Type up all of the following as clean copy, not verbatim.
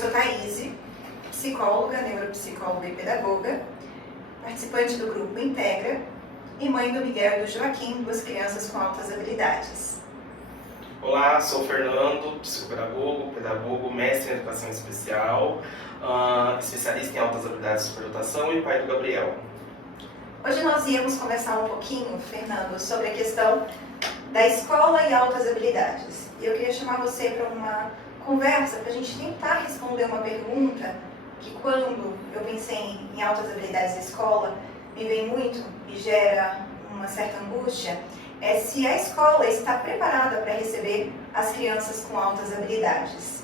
sou Thaís, psicóloga, neuropsicóloga e pedagoga, participante do grupo Integra e mãe do Miguel e do Joaquim, duas crianças com altas habilidades. Olá, sou o Fernando, psicopedagogo, pedagogo, mestre em educação especial, especialista em altas habilidades de superdotação e pai do Gabriel. Hoje nós íamos conversar um pouquinho, Fernando, sobre a questão da escola e altas habilidades. E eu queria chamar você para uma conversa, para a gente tentar responder uma pergunta que quando eu pensei em altas habilidades da escola, me vem muito e gera uma certa angústia, é se a escola está preparada para receber as crianças com altas habilidades.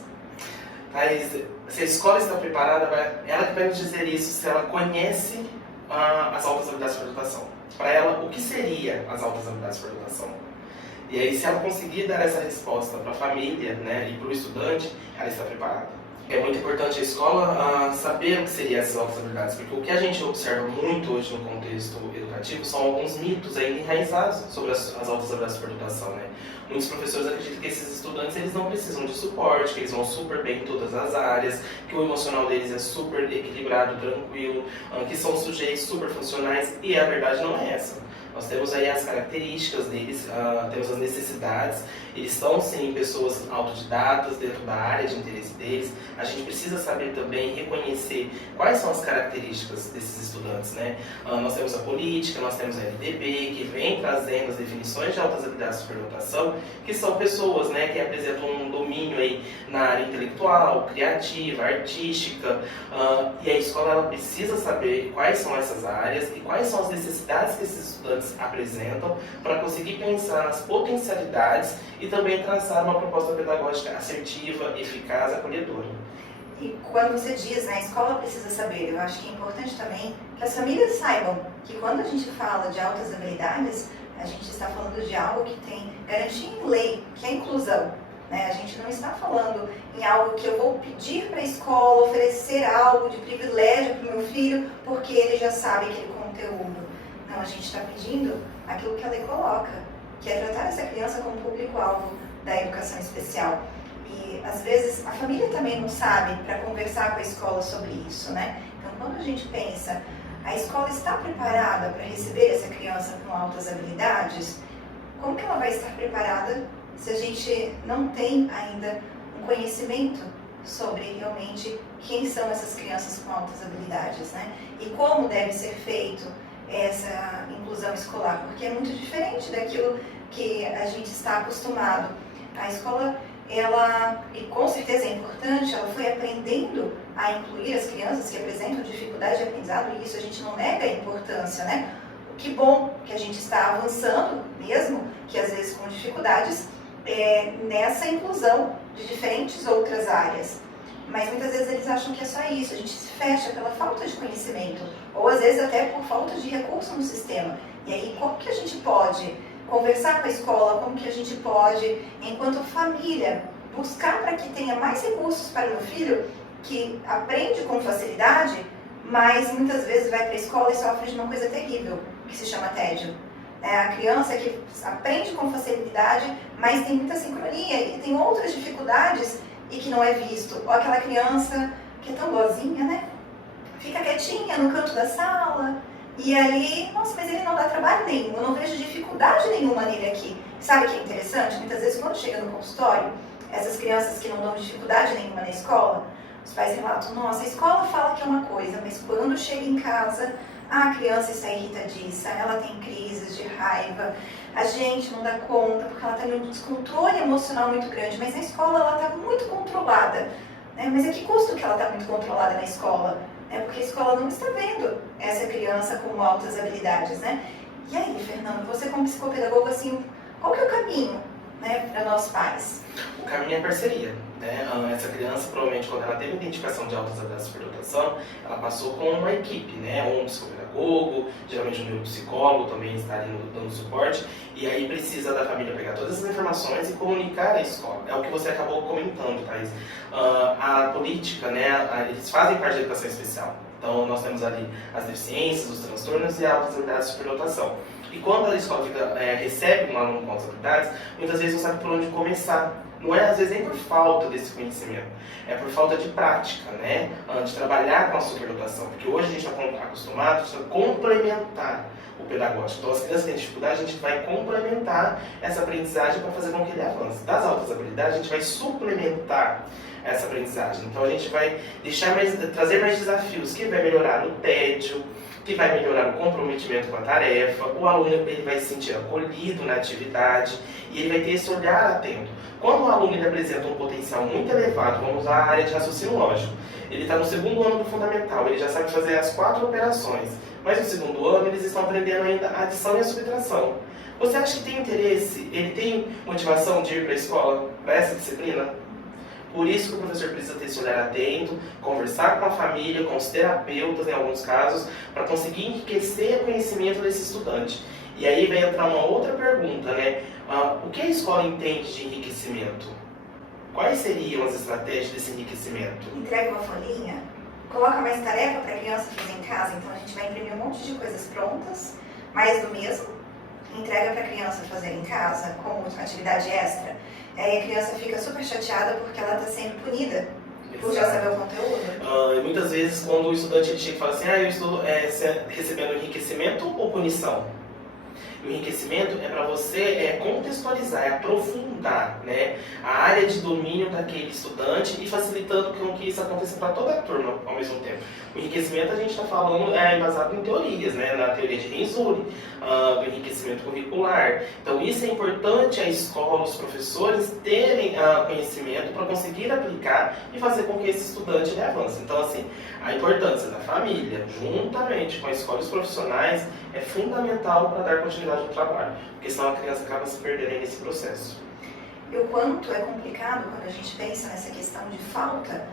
Thaís, se a escola está preparada, ela que vai nos dizer isso, se ela conhece as altas habilidades de superdotação. Para ela, o que seria as altas habilidades de superdotação? E aí, se ela conseguir dar essa resposta para a família, né, e para o estudante, ela está preparada. É muito importante a escola saber o que seriam essas altas habilidades, porque o que a gente observa muito hoje no contexto educativo são alguns mitos ainda enraizados sobre as altas habilidades de superdotação, né? Muitos professores acreditam que esses estudantes eles não precisam de suporte, que eles vão super bem em todas as áreas, que o emocional deles é super equilibrado, tranquilo, que são sujeitos super funcionais, e a verdade não é essa. Nós temos aí as características deles, temos as necessidades, eles são sim pessoas autodidatas dentro da área de interesse deles. A gente precisa saber também reconhecer quais são as características desses estudantes, né? Nós temos a política, nós temos a LDB, que vem trazendo as definições de altas habilidades de superdotação, que são pessoas, né, que apresentam um domínio aí na área intelectual, criativa, artística, e a escola ela precisa saber quais são essas áreas e quais são as necessidades que esses estudantes apresentam para conseguir pensar nas potencialidades e também traçar uma proposta pedagógica assertiva, eficaz, acolhedora. E quando você diz, né, a escola precisa saber, eu acho que é importante também que as famílias saibam que quando a gente fala de altas habilidades, a gente está falando de algo que tem garantia em lei, que é a inclusão. Né? A gente não está falando em algo que eu vou pedir para a escola, oferecer algo de privilégio para o meu filho, porque ele já sabe aquele conteúdo. Não, a gente está pedindo aquilo que a lei coloca, que é tratar essa criança como público-alvo da educação especial. E, às vezes, a família também não sabe para conversar com a escola sobre isso, né? Então, quando a gente pensa, a escola está preparada para receber essa criança com altas habilidades, como que ela vai estar preparada se a gente não tem ainda um conhecimento sobre realmente quem são essas crianças com altas habilidades, né? E como deve ser feito essa inclusão escolar, porque é muito diferente daquilo que a gente está acostumado. A escola, ela, e com certeza é importante, ela foi aprendendo a incluir as crianças que apresentam dificuldade de aprendizado, e isso a gente não nega a importância, né? Que bom que a gente está avançando, mesmo que às vezes com dificuldades, nessa inclusão de diferentes outras áreas. Mas muitas vezes eles acham que é só isso, a gente se fecha pela falta de conhecimento, ou às vezes até por falta de recurso no sistema. E aí, como que a gente pode conversar com a escola, como que a gente pode, enquanto família, buscar para que tenha mais recursos para o meu filho, que aprende com facilidade, mas muitas vezes vai para a escola e sofre de uma coisa terrível, que se chama tédio. É a criança que aprende com facilidade, mas tem muita sincronia e tem outras dificuldades e que não é visto. Ou aquela criança que é tão boazinha, né? Fica quietinha no canto da sala e ali, nossa, mas ele não dá trabalho nenhum, eu não vejo dificuldade nenhuma nele aqui. Sabe o que é interessante? Muitas vezes quando chega no consultório, essas crianças que não dão dificuldade nenhuma na escola, os pais relatam, nossa, a escola fala que é uma coisa, mas quando chega em casa, a criança está irritadiça, ela tem crises de raiva, a gente não dá conta porque ela tem um descontrole emocional muito grande, mas na escola ela está muito controlada. Né? Mas a que custo que ela está muito controlada na escola? Porque a escola não está vendo essa criança com altas habilidades. Né? E aí, Fernando, você como psicopedagogo, assim, qual que é o caminho, né, para nós pais? O caminho é parceria. Né? Essa criança, provavelmente, quando ela teve identificação de altas habilidades de superdotação, ela passou com uma equipe, né? Um psicopedagogo, geralmente um neuropsicólogo também está ali dando suporte, e aí precisa da família pegar todas essas informações e comunicar à escola. É o que você acabou comentando, Thaís. A política, né? Eles fazem parte da educação especial. Então, nós temos ali as deficiências, os transtornos e a altas habilidades de superdotação. E quando a escola recebe um aluno com altas habilidades, muitas vezes não sabe por onde começar. Não é, às vezes, nem por falta desse conhecimento, é por falta de prática, né? De trabalhar com a superdotação. Porque hoje a gente está acostumado a complementar o pedagógico. Então, as crianças que têm dificuldade, a gente vai complementar essa aprendizagem para fazer com que ele avance. Das altas habilidades, a gente vai suplementar essa aprendizagem. Então, a gente vai trazer mais desafios, que vai melhorar o tédio, que vai melhorar o comprometimento com a tarefa, o aluno ele vai se sentir acolhido na atividade e ele vai ter esse olhar atento. Quando o aluno ele apresenta um potencial muito elevado, vamos usar a área de raciocínio lógico, ele está no segundo ano do fundamental, ele já sabe fazer as 4 operações, mas no segundo ano eles estão aprendendo ainda a adição e a subtração. Você acha que tem interesse, ele tem motivação de ir para a escola, para essa disciplina? Por isso que o professor precisa ter esse olhar atento, conversar com a família, com os terapeutas em alguns casos, para conseguir enriquecer o conhecimento desse estudante. E aí vai entrar uma outra pergunta, né? O que a escola entende de enriquecimento? Quais seriam as estratégias desse enriquecimento? Entrega uma folhinha, coloca mais tarefa para a criança fazer em casa, então a gente vai imprimir um monte de coisas prontas, mais do mesmo, entrega para a criança fazer em casa como uma atividade extra. Aí a criança fica super chateada porque ela está sendo punida por já saber o conteúdo. E muitas vezes quando o estudante ele chega e fala assim, eu estou recebendo enriquecimento ou punição? O enriquecimento é para você contextualizar, aprofundar, né, a área de domínio daquele estudante e facilitando com que isso aconteça para toda a turma ao mesmo tempo. O enriquecimento a gente está falando embasado em teorias, né, na teoria de Renzulli, do enriquecimento curricular. Então isso é importante a escola, os professores terem conhecimento para conseguir aplicar e fazer com que esse estudante ele avance. Então assim, a importância da família, juntamente com a escola e os profissionais, é fundamental para dar continuidade ao trabalho, porque senão a criança acaba se perdendo aí nesse processo. E o quanto é complicado quando a gente pensa nessa questão de falta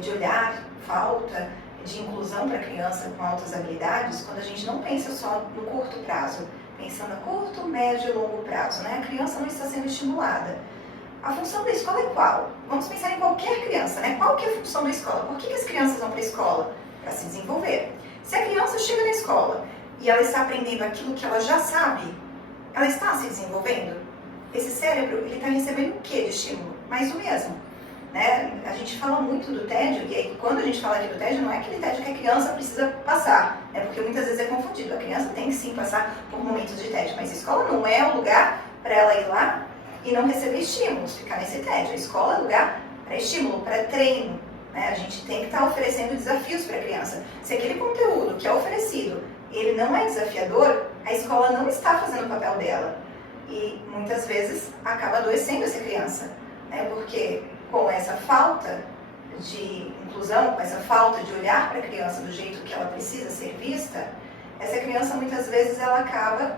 de olhar, falta de inclusão para a criança com altas habilidades, quando a gente não pensa só no curto prazo, pensando a curto, médio e longo prazo, né? A criança não está sendo estimulada. A função da escola é qual? Vamos pensar em qualquer criança, né? Qual que é a função da escola? Por que as crianças vão para a escola? Para se desenvolver. Se a criança chega na escola e ela está aprendendo aquilo que ela já sabe, ela está se desenvolvendo? Esse cérebro, ele está recebendo o que de estímulo? Mais o mesmo. Né? A gente fala muito do tédio, e aí, quando a gente fala aqui do tédio, não é aquele tédio que a criança precisa passar, né? Porque muitas vezes é confundido. A criança tem que sim passar por momentos de tédio, mas a escola não é o lugar para ela ir lá e não receber estímulos, ficar nesse tédio. A escola é lugar para estímulo, para treino. Né? A gente tem que estar oferecendo desafios para a criança. Se aquele conteúdo que é oferecido, ele não é desafiador, a escola não está fazendo o papel dela. E muitas vezes acaba adoecendo essa criança, né? Porque com essa falta de inclusão, com essa falta de olhar para a criança do jeito que ela precisa ser vista, essa criança muitas vezes ela acaba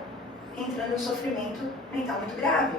entrando em um sofrimento mental muito grave.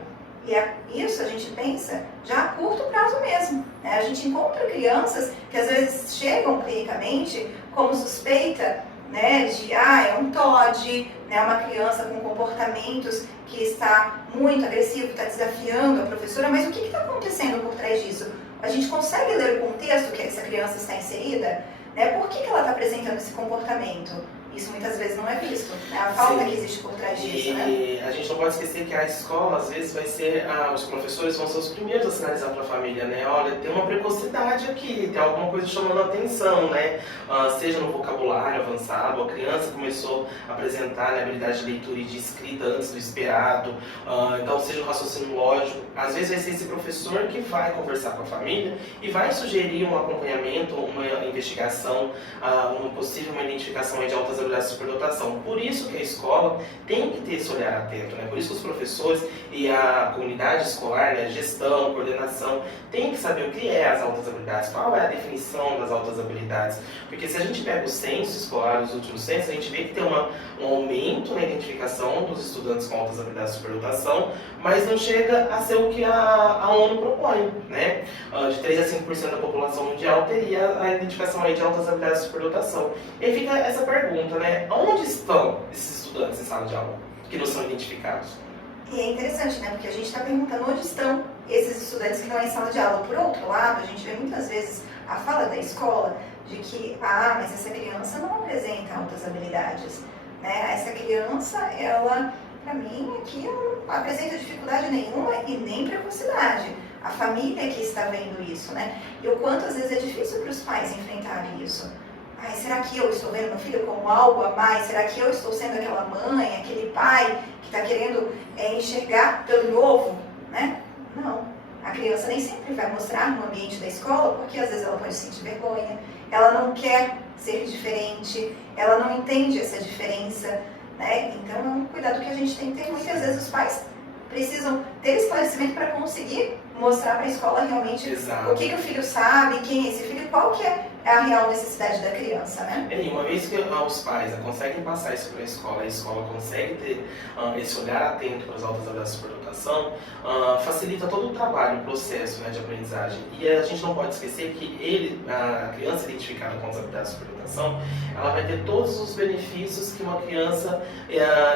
E isso a gente pensa já a curto prazo mesmo. Né? A gente encontra crianças que às vezes chegam clinicamente como suspeita, né, de é um TOD, né, uma criança com comportamentos que está muito agressivo, está desafiando a professora, mas o que está acontecendo por trás disso? A gente consegue ler o contexto que essa criança está inserida? Né? Por que ela está apresentando esse comportamento? Isso muitas vezes não é visto, né? A falta que existe por trás disso, né? E a gente não pode esquecer que a escola, às vezes, vai ser, os professores vão ser os primeiros a sinalizar para a família, né? Olha, tem uma precocidade aqui, tem alguma coisa chamando a atenção, né? Seja no vocabulário avançado, a criança começou a apresentar, né, habilidade de leitura e de escrita antes do esperado, então seja no raciocínio lógico. Às vezes vai ser esse professor que vai conversar com a família e vai sugerir um acompanhamento, uma investigação, uma identificação aí de altas habilidades de superdotação. Por isso que a escola tem que ter esse olhar atento, né? Por isso que os professores e a comunidade escolar, né, gestão, coordenação, tem que saber o que é as altas habilidades, qual é a definição das altas habilidades. Porque se a gente pega o censo escolar, os últimos censos, a gente vê que tem um aumento na identificação dos estudantes com altas habilidades de superdotação, mas não chega a ser o que a ONU propõe, né? De 3 a 5% da população mundial teria a identificação aí de altas habilidades de superdotação. E aí fica essa pergunta, né? Onde estão esses estudantes em sala de aula que não são identificados? E é interessante, né? Porque a gente está perguntando onde estão esses estudantes que não estão em sala de aula. Por outro lado, a gente vê muitas vezes a fala da escola de que, mas essa criança não apresenta altas habilidades. Né? Essa criança, ela para mim, aqui eu não apresento dificuldade nenhuma e nem precocidade. A família que está vendo isso, né? E o quanto às vezes é difícil para os pais enfrentarem isso. Ai, será que eu estou vendo meu filho como algo a mais? Será que eu estou sendo aquela mãe, aquele pai que está querendo enxergar pelo novo, né? Não. A criança nem sempre vai mostrar no ambiente da escola, porque às vezes ela pode sentir vergonha, ela não quer ser diferente, ela não entende essa diferença, né? Então é um cuidado que a gente tem que ter. Muitas vezes os pais precisam ter esclarecimento para conseguir mostrar para a escola realmente o que o filho sabe, quem é esse filho, qual que é a real necessidade da criança, né? E uma vez que os pais conseguem passar isso para a escola consegue ter esse olhar atento para as altas avaliações de superdotação, facilita todo o trabalho, o processo, né, de aprendizagem. E a gente não pode esquecer que a criança identificada com as habilidades de superdotação, ela vai ter todos os benefícios que uma criança,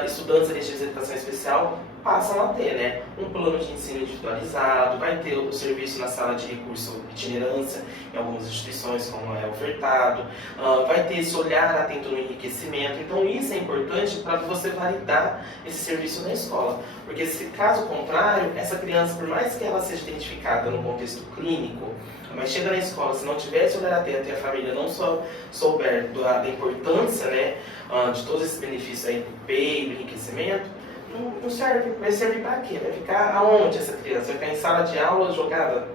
estudantes de educação especial, passam a ter, né? Um plano de ensino individualizado, vai ter o serviço na sala de recurso itinerância em algumas instituições, como é ofertado, vai ter esse olhar atento no enriquecimento. Então isso é importante para você validar esse serviço na escola, porque se caso contrário, essa criança, por mais que ela seja identificada no contexto clínico, mas chega na escola, se não tiver esse olhar atento e a família não souber da importância, né, de todos esses benefícios aí do PEI, do enriquecimento, não serve. Vai servir para quê? Vai ficar aonde essa criança? Vai ficar em sala de aula jogada?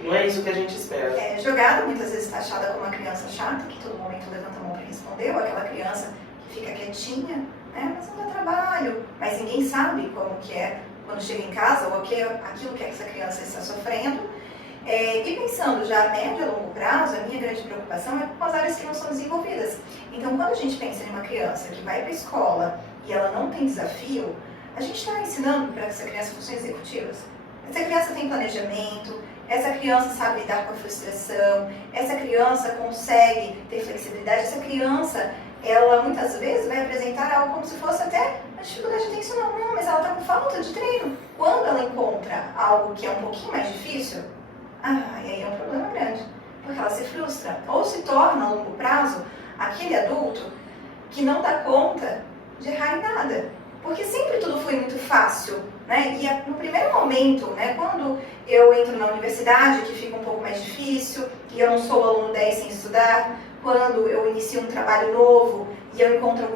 Não é isso que a gente espera. Jogada, muitas vezes taxada como uma criança chata, que todo momento levanta a mão para responder, ou aquela criança que fica quietinha, né? Mas não dá trabalho, mas ninguém sabe como que é quando chega em casa, ou aquilo que essa criança está sofrendo. E pensando já a médio e longo prazo, a minha grande preocupação é com as áreas que não são desenvolvidas. Então, quando a gente pensa em uma criança que vai para a escola e ela não tem desafio, a gente está ensinando para essa criança funções executivas. Essa criança tem planejamento, essa criança sabe lidar com a frustração, essa criança consegue ter flexibilidade, essa criança, ela muitas vezes vai apresentar algo como se fosse até uma dificuldade atencional. Não, mas ela está com falta de treino. Quando ela encontra algo que é um pouquinho mais difícil, e aí é um problema grande, porque ela se frustra, ou se torna a longo prazo aquele adulto que não dá conta de errar em nada. Porque sempre tudo foi muito fácil, né? E no primeiro momento, né, quando eu entro na universidade, que fica um pouco mais difícil, e eu não sou aluno 10 sem estudar, quando eu inicio um trabalho novo e eu encontro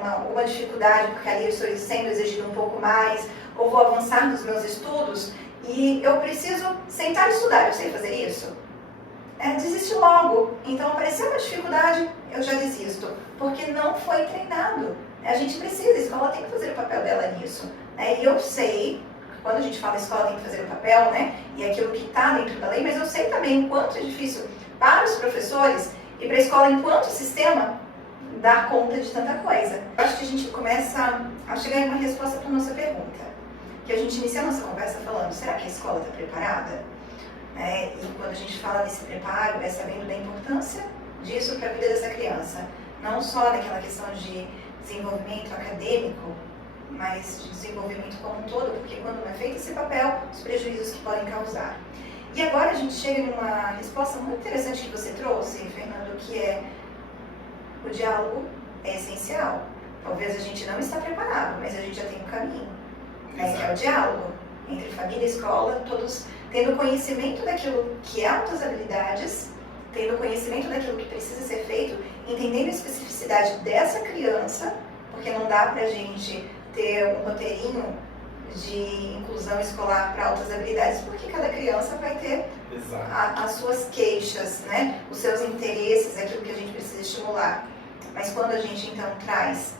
alguma dificuldade, porque ali eu estou sendo exigido um pouco mais, ou vou avançar nos meus estudos, e eu preciso sentar e estudar, eu sei fazer isso? Desisto logo. Então, apareceu uma dificuldade, eu já desisto, porque não foi treinado. A gente precisa, a escola tem que fazer o papel dela nisso. E eu sei, quando a gente fala a escola tem que fazer o papel, né, e aquilo que está dentro da lei, mas eu sei também o quanto é difícil para os professores e para a escola, enquanto sistema, dar conta de tanta coisa. Eu acho que a gente começa a chegar em uma resposta para a nossa pergunta, que a gente inicia a nossa conversa falando, será que a escola está preparada? E quando a gente fala desse preparo, é sabendo da importância disso para a vida dessa criança. Não só naquela questão de desenvolvimento acadêmico, mas de desenvolvimento como um todo, porque quando não é feito esse papel, os prejuízos que podem causar. E agora a gente chega numa resposta muito interessante que você trouxe, Fernando, que é o diálogo é essencial. Talvez a gente não está preparado, mas a gente já tem um caminho, que é o diálogo entre família e escola, todos tendo conhecimento daquilo que é altas habilidades, tendo conhecimento daquilo que precisa ser feito, entendendo a especificidade dessa criança, porque não dá pra gente ter um roteirinho de inclusão escolar para altas habilidades, porque cada criança vai ter as suas queixas, né? Os seus interesses, aquilo que a gente precisa estimular. Mas quando a gente então traz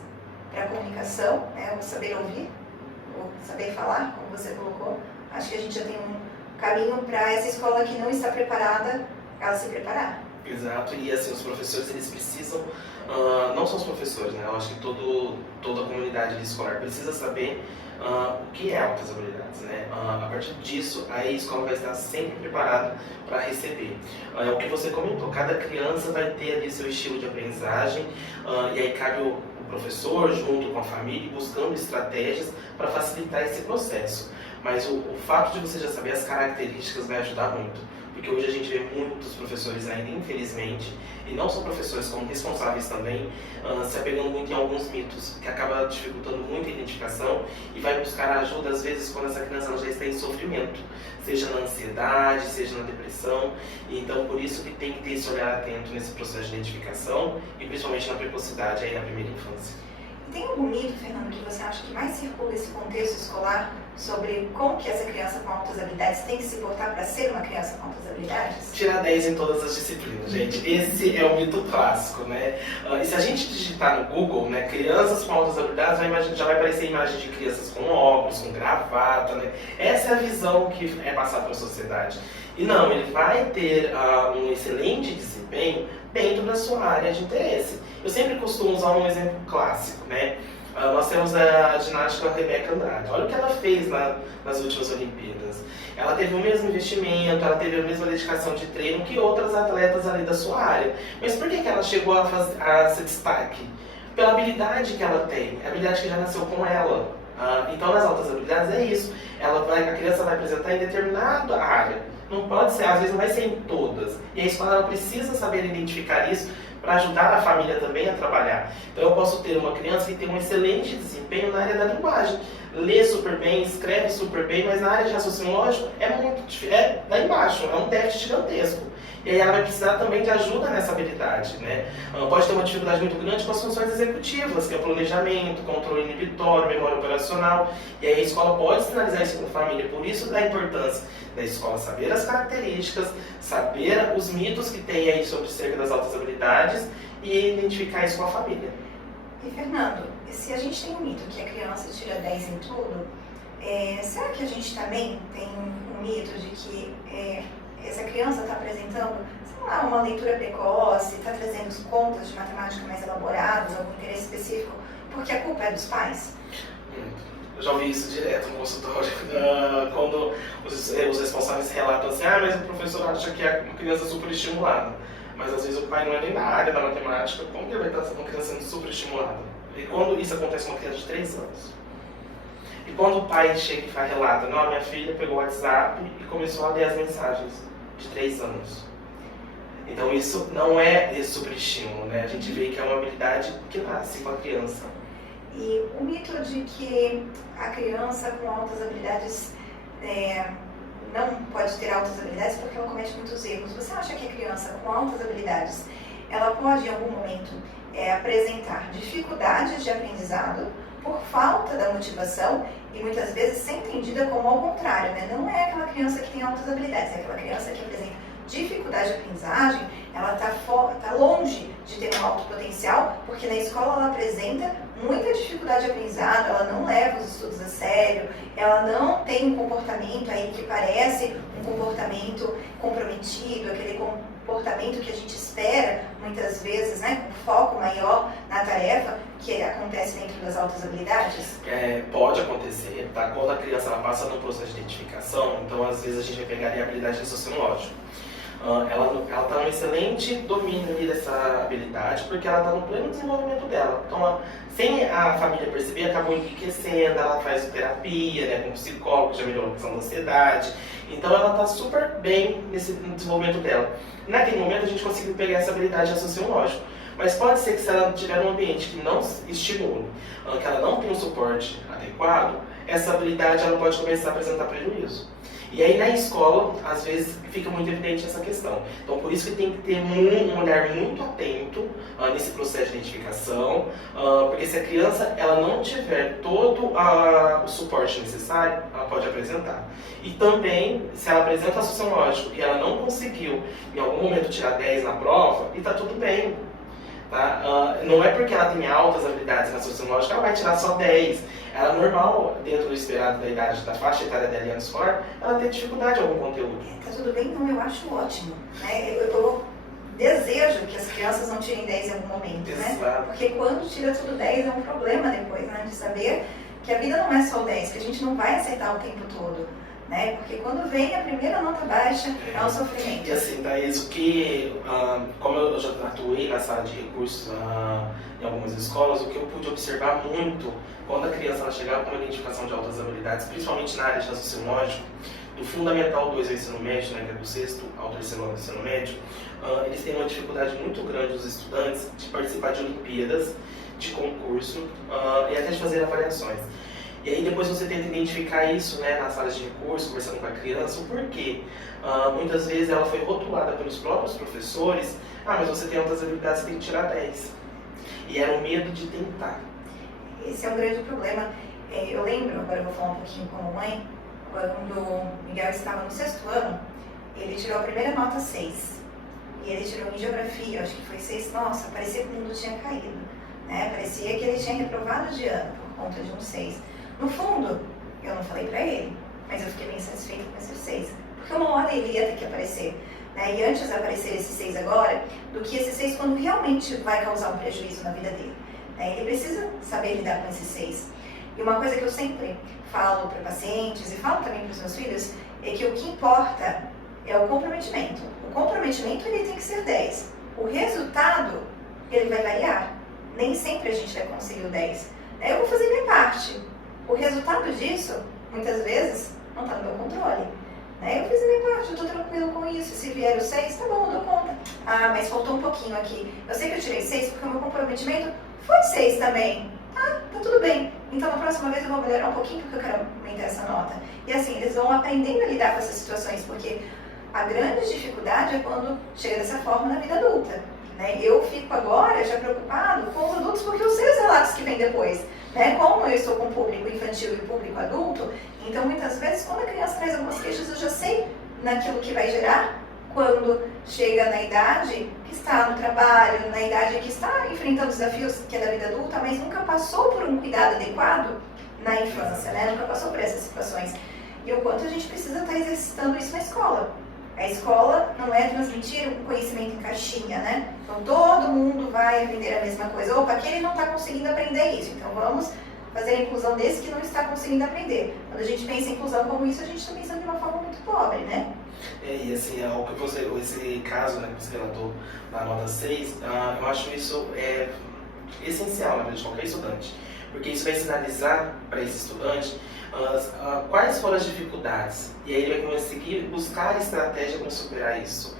para a comunicação, o saber ouvir, o saber falar, como você colocou, acho que a gente já tem um caminho para essa escola que não está preparada, ela se preparar. Exato, e assim, os professores, eles precisam, não só os professores, né? Eu acho que toda a comunidade escolar precisa saber o que é altas habilidades, né? A partir disso, a escola vai estar sempre preparada para receber. É o que você comentou, cada criança vai ter ali seu estilo de aprendizagem, e aí cabe o professor, junto com a família, buscando estratégias para facilitar esse processo. Mas o fato de você já saber as características vai ajudar muito. porque hoje a gente vê muitos professores ainda, infelizmente, e não só professores como responsáveis também, se apegando muito em alguns mitos, que acaba dificultando muito a identificação e vai buscar ajuda às vezes quando essa criança já está em sofrimento, seja na ansiedade, seja na depressão. E então por isso que tem que ter esse olhar atento nesse processo de identificação e principalmente na precocidade aí na primeira infância. Tem algum mito, Fernando, que você acha que mais circula nesse contexto escolar sobre como que essa criança com altas habilidades tem que se portar para ser uma criança com altas habilidades? Tirar 10 em todas as disciplinas, gente. Esse é o mito clássico, né? E se a gente digitar no Google, né, crianças com altas habilidades, já vai aparecer imagem de crianças com óculos, com gravata, né? Essa é a visão que é passada para a sociedade. E não, ele vai ter um excelente desempenho dentro da sua área de interesse. Eu sempre costumo usar um exemplo clássico, né? Nós temos a ginástica Rebeca Andrade. Olha o que ela fez nas últimas Olimpíadas. Ela teve o mesmo investimento, ela teve a mesma dedicação de treino que outras atletas ali da sua área. Mas por que ela chegou a se destaque? Pela habilidade que ela tem, a habilidade que já nasceu com ela. Então, nas altas habilidades é isso. A criança vai apresentar em determinada área. Não pode ser, às vezes não vai ser em todas. E a escola ela precisa saber identificar isso para ajudar a família também a trabalhar. Então eu posso ter uma criança que tem um excelente desempenho na área da linguagem. Lê super bem, escreve super bem, mas na área de raciocínio lógico é lá embaixo, é um déficit gigantesco. E aí ela vai precisar também de ajuda nessa habilidade, né? Pode ter uma dificuldade muito grande com as funções executivas, que é o planejamento, controle inibitório, memória operacional. E aí a escola pode sinalizar isso com a família. Por isso da importância da escola saber as características, saber os mitos que tem aí sobre cerca das altas habilidades e identificar isso com a família. E Fernando, se a gente tem um mito que a criança tira 10 em tudo, será que a gente também tem um mito de que essa criança está apresentando, sei lá, uma leitura precoce, está trazendo os contas de matemática mais elaborados, algum interesse específico, porque a culpa é dos pais? Eu já ouvi isso direto no consultório, quando os responsáveis relatam assim, mas o professor acha que é uma criança super estimulada. Mas às vezes o pai não é nem na área da matemática, como que ele vai estar uma criança sendo super estimulada? E quando isso acontece com uma criança de 3 anos? E quando o pai chega e relata, não, minha filha pegou o WhatsApp e começou a ler as mensagens de 3 anos. Então isso não é esse superestímulo, né? A gente vê que é uma habilidade que nasce com a criança. E o mito de que a criança com altas habilidades não pode ter altas habilidades porque ela comete muitos erros. Você acha que a criança com altas habilidades, ela pode em algum momento apresentar dificuldades de aprendizado por falta da motivação e muitas vezes ser entendida como ao contrário, né? Não é aquela criança que tem altas habilidades, é aquela criança que apresenta dificuldade de aprendizagem, ela está longe de ter um alto potencial, porque na escola ela apresenta muita dificuldade de aprendizado, ela não leva os estudos a sério, ela não tem um comportamento aí que parece um comportamento comprometido, aquele comportamento que a gente espera muitas vezes, né, com foco maior na tarefa, que acontece dentro das altas habilidades? Pode acontecer, tá? Quando a criança ela passa no processo de identificação, então às vezes a gente vai pegar a habilidade de raciocínio lógico. Ela está no excelente domínio ali dessa habilidade, porque ela está no pleno desenvolvimento dela. Então, sem a família perceber, acabou enriquecendo, ela faz terapia, né, com psicólogo, já melhorou a questão da ansiedade. Então, ela está super bem no desenvolvimento dela. Naquele momento, a gente conseguiu pegar essa habilidade de raciocínio lógico. Mas pode ser que se ela tiver um ambiente que não estimule, que ela não tem um suporte adequado, essa habilidade ela pode começar a apresentar prejuízo. E aí na escola, às vezes, fica muito evidente essa questão. Então, por isso que tem que ter um olhar muito atento nesse processo de identificação, porque se a criança ela não tiver todo o suporte necessário, ela pode apresentar. E também, se ela apresenta raciocínio lógico e ela não conseguiu, em algum momento, tirar 10 na prova, e está tudo bem. Tá? Não é porque ela tem altas habilidades na raciocínio lógico que ela vai tirar só 10. Ela é normal, dentro do esperado da idade, da faixa etária dela e anos fora, ela tem dificuldade em algum conteúdo. Tá tudo bem? Não, eu acho ótimo. Né? Eu desejo que as crianças não tirem 10 em algum momento, né? Porque quando tira tudo 10 é um problema depois, né? De saber que a vida não é só o 10, que a gente não vai acertar o tempo todo. né? Porque quando vem a primeira nota baixa, é um sofrimento. E assim, Thaís, como eu já atuei na sala de recursos em algumas escolas, o que eu pude observar muito quando a criança ela chegava com uma identificação de altas habilidades, principalmente na área de raciocínio lógico, do Fundamental 2 ao ensino médio, né, que é do 6º ao 3º ano do ensino médio, eles têm uma dificuldade muito grande, os estudantes, de participar de Olimpíadas, de concurso e até de fazer avaliações. E aí depois você tenta identificar isso, né, nas salas de recurso, conversando com a criança, o porquê. Muitas vezes ela foi rotulada pelos próprios professores, mas você tem altas habilidades, você tem que tirar 10. E era o medo de tentar. Esse é um grande problema. Eu lembro, agora eu vou falar um pouquinho como mãe, quando o Miguel estava no 6º ano, ele tirou a primeira nota 6. E ele tirou em geografia, acho que foi 6. Nossa, parecia que o mundo tinha caído, né? Parecia que ele tinha reprovado de ano por conta de um 6. No fundo, eu não falei pra ele, mas eu fiquei bem satisfeita com esse 6. Porque uma hora ele ia ter que aparecer, né? E antes de aparecer esse 6 agora, do que esse 6 quando realmente vai causar um prejuízo na vida dele, né? Ele precisa saber lidar com esse 6. E uma coisa que eu sempre falo para pacientes e falo também para os meus filhos é que o que importa é o comprometimento. O comprometimento ele tem que ser 10. O resultado ele vai variar. Nem sempre a gente vai conseguir o 10. Eu vou fazer minha parte. O resultado disso, muitas vezes, não está no meu controle. Eu fiz a minha parte, eu estou tranquilo com isso. Se vier o 6, tá bom, eu dou conta. Mas faltou um pouquinho aqui. Eu sei que eu tirei 6 porque o meu comprometimento foi 6 também. Tá tudo bem. Então, na próxima vez eu vou melhorar um pouquinho porque eu quero aumentar essa nota. E assim, eles vão aprendendo a lidar com essas situações, porque a grande dificuldade é quando chega dessa forma na vida adulta. Eu fico agora já preocupado com os adultos porque eu sei os relatos que vêm depois. Como eu estou com o público infantil e o público adulto, então muitas vezes quando a criança traz algumas queixas eu já sei naquilo que vai gerar quando chega na idade que está no trabalho, na idade que está enfrentando os desafios que é da vida adulta, mas nunca passou por um cuidado adequado na infância, nunca passou por essas situações. E o quanto a gente precisa estar exercitando isso na escola. A escola não é transmitir um conhecimento em caixinha, Então todo mundo vai aprender a mesma coisa. Opa, aquele não está conseguindo aprender isso, então vamos fazer a inclusão desse que não está conseguindo aprender. Quando a gente pensa em inclusão como isso, a gente está pensando de uma forma muito pobre, E assim, esse caso que você relatou na nota 6, eu acho isso essencial na vida de qualquer estudante. Porque isso vai sinalizar para esse estudante quais foram as dificuldades. E aí ele vai conseguir buscar estratégia para superar isso.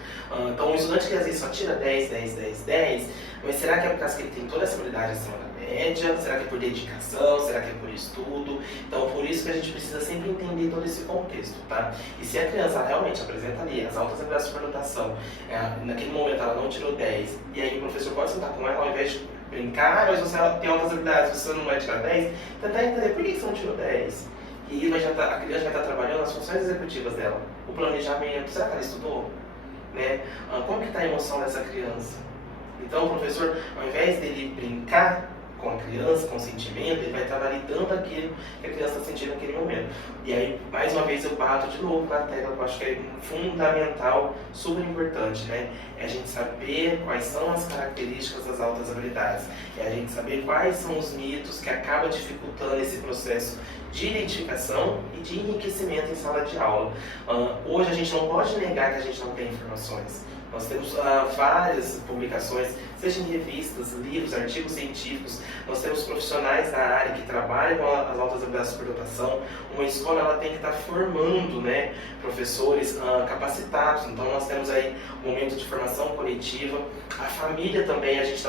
Então, um estudante que às vezes só tira 10, 10, 10, 10, mas será que é por causa que ele tem toda essa habilidade acima da média? Será que é por dedicação? Será que é por estudo? Então, por isso que a gente precisa sempre entender todo esse contexto, tá? E se a criança realmente apresenta ali as altas habilidades de superdotação, naquele momento ela não tirou 10, e aí o professor pode sentar com ela ao invés de brincar, mas você tem altas habilidades, você não vai tirar 10, tentar entender por que você não tirou 10. E a criança vai estar trabalhando as funções executivas dela, o planejamento, será que ela estudou? Como que está a emoção dessa criança? Então o professor, ao invés dele brincar com a criança, com o sentimento, ele vai estar validando aquilo que a criança está sentindo naquele momento. E aí, mais uma vez, eu bato de novo na tecla, que eu acho que é fundamental, super importante, É a gente saber quais são as características das altas habilidades. É a gente saber quais são os mitos que acabam dificultando esse processo de identificação e de enriquecimento em sala de aula. Hoje a gente não pode negar que a gente não tem informações. Nós temos várias publicações, seja em revistas, livros, artigos científicos. Nós temos profissionais da área que trabalham com as altas habilidades de superdotação. Uma escola ela tem que estar formando professores capacitados. Então nós temos aí um momento de formação coletiva. A família também, a gente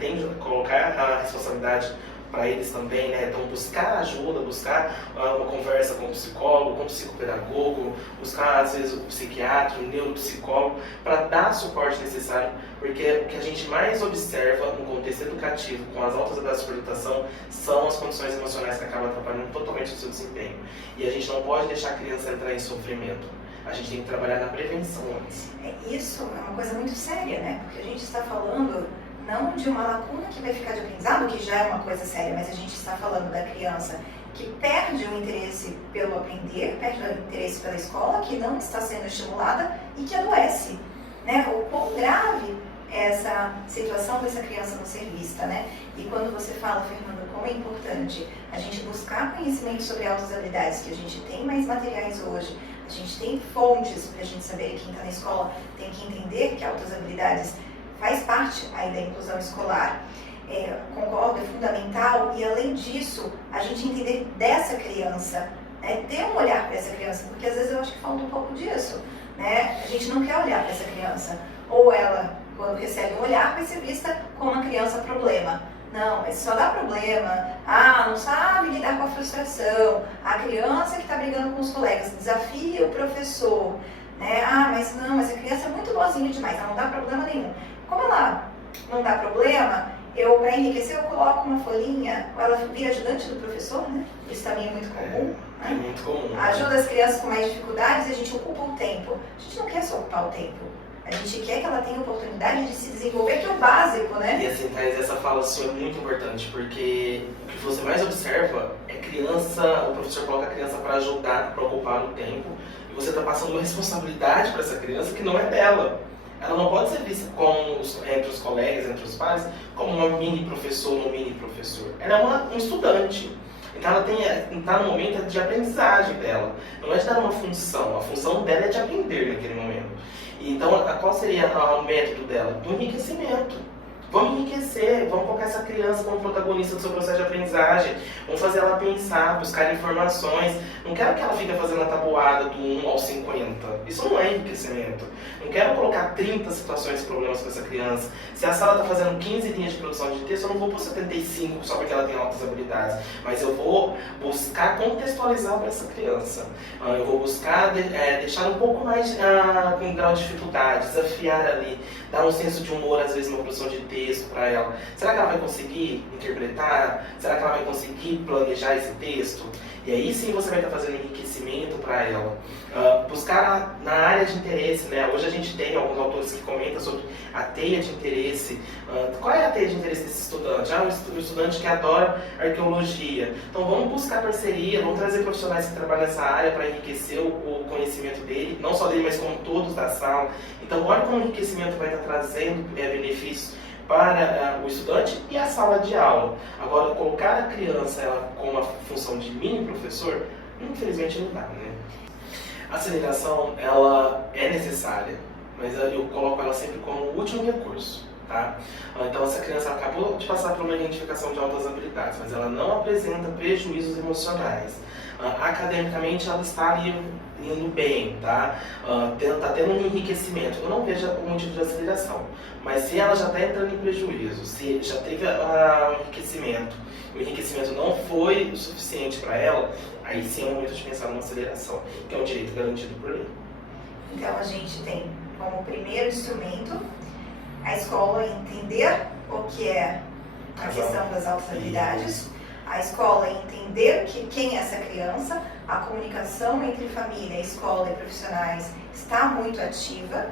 tem que colocar a responsabilidade para eles também, Então buscar ajuda, buscar uma conversa com o psicólogo, com o psicopedagogo, buscar às vezes o psiquiatra, o neuropsicólogo, para dar o suporte necessário, porque o que a gente mais observa no contexto educativo com as altas habilidades de superdotação são as condições emocionais que acabam atrapalhando totalmente o seu desempenho. E a gente não pode deixar a criança entrar em sofrimento. A gente tem que trabalhar na prevenção antes. Isso é uma coisa muito séria, Porque a gente está falando não de uma lacuna que vai ficar de aprendizado, que já é uma coisa séria, mas a gente está falando da criança que perde o interesse pelo aprender, perde o interesse pela escola, que não está sendo estimulada e que adoece, O quão grave é essa situação dessa criança não ser vista, E quando você fala, Fernanda, como é importante a gente buscar conhecimento sobre altas habilidades, que a gente tem mais materiais hoje, a gente tem fontes para a gente saber, quem está na escola tem que entender que altas habilidades faz parte aí da inclusão escolar. Concordo, é fundamental, e além disso, a gente entender dessa criança, ter um olhar para essa criança, porque às vezes eu acho que falta um pouco disso, né? A gente não quer olhar para essa criança, ou ela, quando recebe um olhar, vai ser vista como uma criança problema. Não, mas só dá problema, não sabe lidar com a frustração, a criança que está brigando com os colegas, desafia o professor, né? Mas a criança é muito boazinha demais, ela não dá problema nenhum. Como ela não dá problema, para enriquecer, eu coloco uma folhinha, ou ela vira ajudante do professor, né? Isso também é muito comum. É muito comum. Ajuda as crianças com mais dificuldades e a gente ocupa o tempo. A gente não quer só ocupar o tempo. A gente quer que ela tenha oportunidade de se desenvolver, que é o básico, né? E assim, Thaís, essa fala sua é muito importante, porque o que você mais observa é o professor coloca a criança para ajudar, para ocupar o tempo, e você está passando uma responsabilidade para essa criança que não é dela. Ela não pode ser vista entre os colegas, entre os pais, como uma mini professor ou um mini professor. Ela é um estudante. Então ela está no momento de aprendizagem dela. Não é de dar uma função. A função dela é de aprender naquele momento. Então qual seria o método dela? Do enriquecimento. Vamos enriquecer, vamos colocar essa criança como protagonista do seu processo de aprendizagem. Vamos fazer ela pensar, buscar informações. Não quero que ela fique fazendo a tabuada do 1 ao 50. Isso não é enriquecimento. Não quero colocar 30 situações e problemas com essa criança. Se a sala está fazendo 15 linhas de produção de texto, eu não vou pôr 75 só porque ela tem altas habilidades. Mas eu vou buscar contextualizar para essa criança. Eu vou buscar deixar um pouco mais com um grau de dificuldade, desafiar ali, dar um senso de humor, às vezes, na produção de texto para ela. Será que ela vai conseguir interpretar? Será que ela vai conseguir planejar esse texto? E aí sim você vai estar fazendo enriquecimento para ela. Buscar na área de interesse, né? Hoje a gente tem alguns autores que comentam sobre a teia de interesse. Qual é a teia de interesse desse estudante? Um estudante que adora arqueologia. Então vamos buscar parceria, vamos trazer profissionais que trabalham nessa área para enriquecer o conhecimento dele, não só dele, mas como todos da sala. Então olha como o enriquecimento vai estar trazendo benefícios para o estudante e a sala de aula. Agora, colocar a criança com uma função de mini professor, infelizmente não dá, né? A aceleração, ela é necessária, mas eu coloco ela sempre como o último recurso, tá? Então, essa criança acabou de passar por uma identificação de altas habilidades, mas ela não apresenta prejuízos emocionais. Academicamente, ela está ali indo bem, tá? Tá tendo um enriquecimento. Eu não vejo o motivo de aceleração, mas se ela já está entrando em prejuízo, se já teve um enriquecimento, o enriquecimento não foi o suficiente para ela, aí sim é o momento de pensar numa aceleração, que é um direito garantido por lei. Então a gente tem como primeiro instrumento a escola entender o que é a questão das altas habilidades, a escola entender quem é essa criança, a comunicação entre família, escola e profissionais está muito ativa.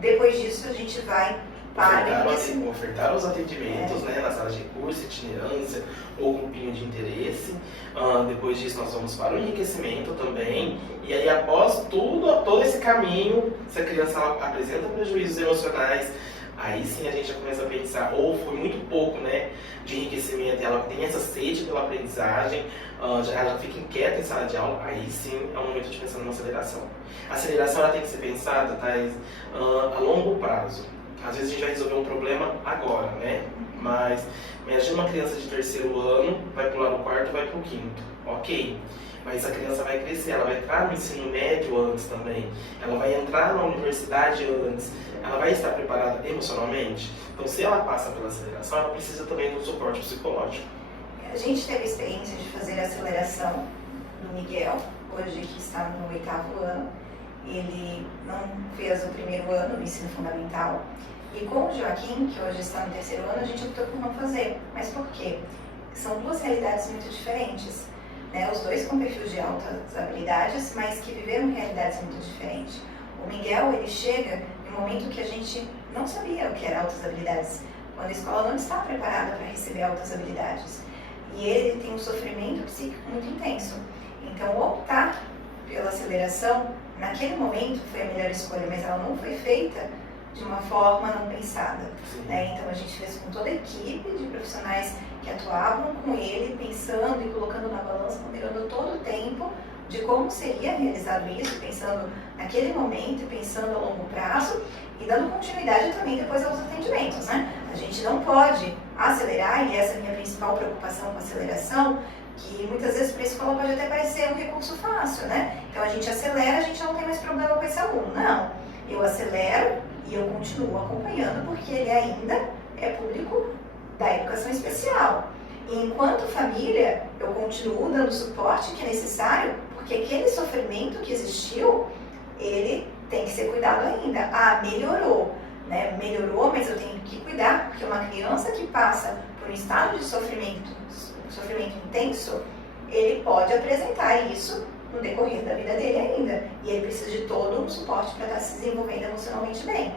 Depois disso a gente vai para ofertar os atendimentos, né, na sala de curso, itinerância ou grupinho de interesse. Depois disso nós vamos para o enriquecimento também. E aí após todo esse caminho, se a criança apresenta prejuízos emocionais, aí sim a gente já começa a pensar, ou foi muito pouco, né, de enriquecimento, e ela tem essa sede pela aprendizagem, ela fica inquieta em sala de aula, aí sim é o momento de pensar numa aceleração. A aceleração ela tem que ser pensada, Thaís, a longo prazo. Às vezes a gente vai resolver um problema agora, né? Mas imagina uma criança de 3º ano, vai pular no 4º, vai pro 5º. Ok, mas a criança vai crescer, ela vai entrar no ensino médio antes também, ela vai entrar na universidade antes, ela vai estar preparada emocionalmente. Então, se ela passa pela aceleração, ela precisa também de um suporte psicológico. A gente teve a experiência de fazer a aceleração do Miguel, hoje que está no 8º ano. Ele não fez o 1º ano do ensino fundamental. E com o Joaquim, que hoje está no 3º ano, a gente optou por não fazer. Mas por quê? São duas realidades muito diferentes, né? Os dois com perfil de altas habilidades, mas que viveram realidades muito diferentes. O Miguel, ele chega em um momento que a gente não sabia o que era altas habilidades, quando a escola não estava preparada para receber altas habilidades. E ele tem um sofrimento psíquico muito intenso. Então, optar pela aceleração, naquele momento, foi a melhor escolha, mas ela não foi feita de uma forma não pensada, né? Então a gente fez com toda a equipe de profissionais que atuavam com ele, pensando e colocando na balança, ponderando todo o tempo de como seria realizado isso, pensando naquele momento e pensando a longo prazo e dando continuidade também depois aos atendimentos, né? A gente não pode acelerar, e essa é a minha principal preocupação com a aceleração, que muitas vezes para a escola pode até parecer um recurso fácil, né? Então a gente acelera, a gente não tem mais problema com esse aluno. Não, eu acelero e eu continuo acompanhando porque ele ainda é público da educação especial. E enquanto família, eu continuo dando o suporte que é necessário, porque aquele sofrimento que existiu, ele tem que ser cuidado ainda. Ah, melhorou, né? Melhorou, mas eu tenho que cuidar, porque uma criança que passa por um estado de sofrimento intenso, ele pode apresentar isso no decorrer da vida dele ainda. E ele precisa de todo um suporte para estar se desenvolvendo emocionalmente bem.